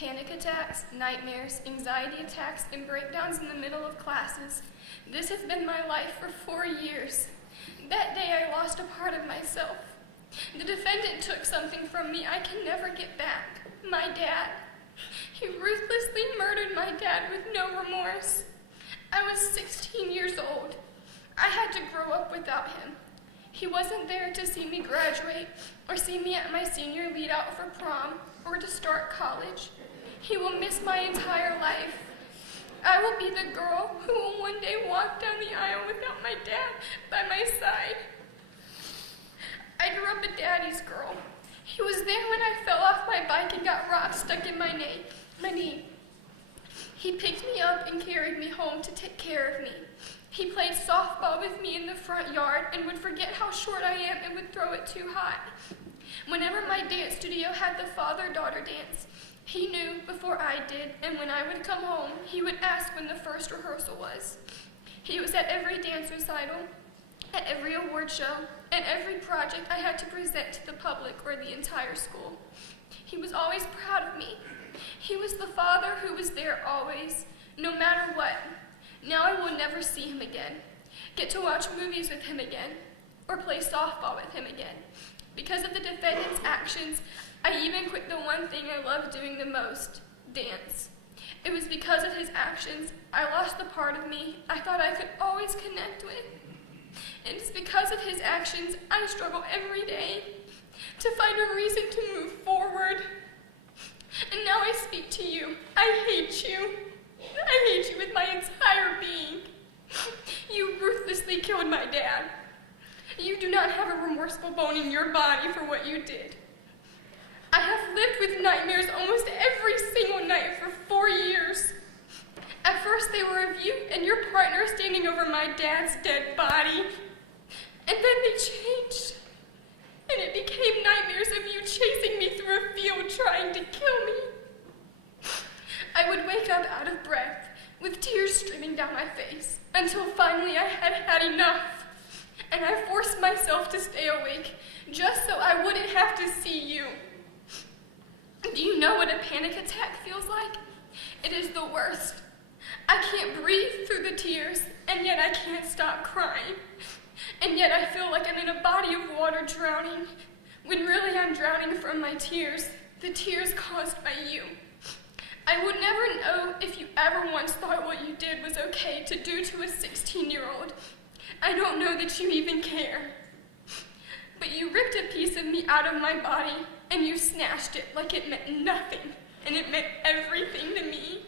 Panic attacks, nightmares, anxiety attacks, and breakdowns in the middle of classes. This has been my life for 4 years. That day I lost a part of myself. The defendant took something from me I can never get back. My dad. He ruthlessly murdered my dad with no remorse. I was 16 years old. I had to grow up without him. He wasn't there to see me graduate or see me at my senior lead out for prom or to start college. He will miss my entire life. I will be the girl who will one day walk down the aisle without my dad by my side. I grew up a daddy's girl. He was there when I fell off my bike and got rocks stuck in my knee. He picked me up and carried me home to take care of me. He played softball with me in the front yard and would forget how short I am and would throw it too high. Whenever my dance studio had the father-daughter dance, he knew before I did, and when I would come home, he would ask when the first rehearsal was. He was at every dance recital, at every award show, and every project I had to present to the public or the entire school. He was always proud of me. He was the father who was there always, no matter what. Now I will never see him again, get to watch movies with him again, or play softball with him again. Because of the defendant's actions, I even quit the one thing I love doing the most, dance. It was because of his actions I lost the part of me I thought I could always connect with. And it's because of his actions I struggle every day to find a reason to move forward. And now I speak to you. I hate you. I hate you with my entire being. You ruthlessly killed my dad. You do not have a remorseful bone in your body for what you did. I have lived with nightmares almost every single night for 4 years. At first they were of you and your partner standing over my dad's dead body. And then they changed. And it became nightmares of you chasing me through a field trying to kill me. I would wake up out of breath with tears streaming down my face until finally I had had enough. And I forced myself to stay awake just so I wouldn't have to see you. Do you know what a panic attack feels like? It is the worst. I can't breathe through the tears, and yet I can't stop crying. And yet I feel like I'm in a body of water drowning, when really I'm drowning from my tears, the tears caused by you. I would never know if you ever once thought what you did was okay to do to a 16-year-old. I don't know that you even care. But you ripped a piece of me out of my body, and you snatched it like it meant nothing, and it meant everything to me.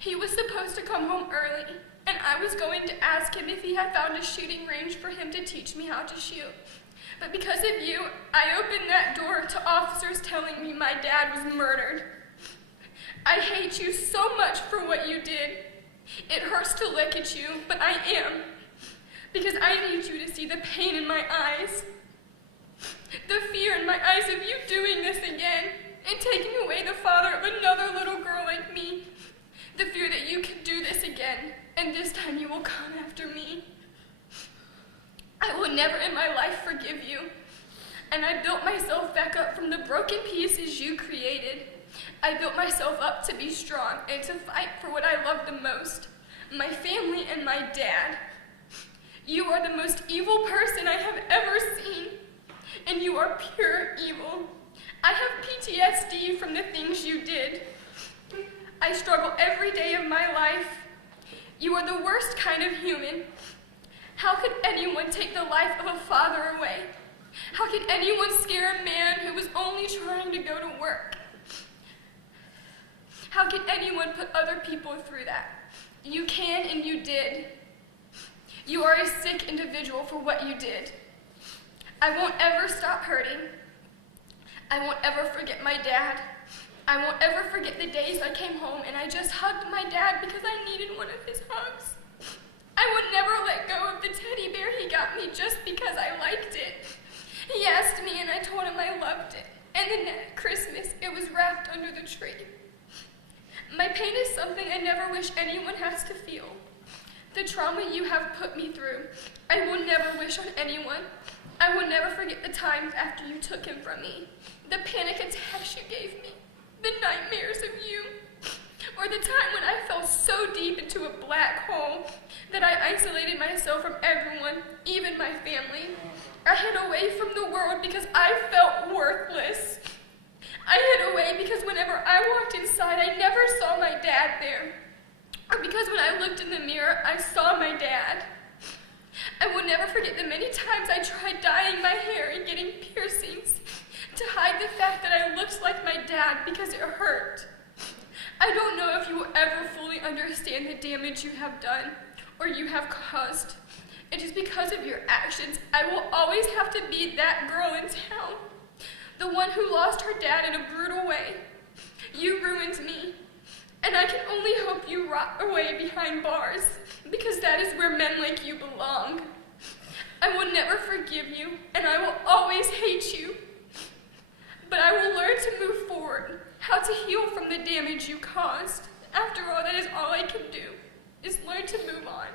He was supposed to come home early, and I was going to ask him if he had found a shooting range for him to teach me how to shoot. But because of you, I opened that door to officers telling me my dad was murdered. I hate you so much for what you did. It hurts to look at you, but I am. Because I need you to see the pain in my eyes. The fear in my eyes of you doing this again and taking away the father of another little girl like me. The fear that you can do this again, and this time you will come after me. I will never in my life forgive you. And I built myself back up from the broken pieces you created. I built myself up to be strong and to fight for what I love the most, my family and my dad. You are the most evil person I have ever seen, and you are pure evil. I have PTSD from the things you did. I struggle every day of my life. You are the worst kind of human. How could anyone take the life of a father away? How could anyone scare a man who was only trying to go to work? How could anyone put other people through that? You can and you did. You are a sick individual for what you did. I won't ever stop hurting. I won't ever forget my dad. I won't ever forget the days I came home and I just hugged my dad because I needed one of his hugs. I would never let go of the teddy bear he got me just because I liked it. He asked me and I told him I loved it. And then at Christmas, it was wrapped under the tree. My pain is something I never wish anyone has to feel. The trauma you have put me through, I will never wish on anyone. I will never forget the times after you took him from me, the panic attacks you gave me, the nightmares of isolated myself from everyone, even my family. I hid away from the world because I felt worthless. I hid away because whenever I walked inside, I never saw my dad there. Or because when I looked in the mirror, I saw my dad. I will never forget the many times I tried dyeing my hair and getting piercings to hide the fact that I looked like my dad because it hurt. I don't know if you will ever fully understand the damage you have done or you have caused. It is because of your actions I will always have to be that girl in town, the one who lost her dad in a brutal way. You ruined me, and I can only hope you rot away behind bars, because that is where men like you belong. I will never forgive you, and I will always hate you. But I will learn to move forward, how to heal from the damage you caused. After all, that is all I can do, is learn to move on.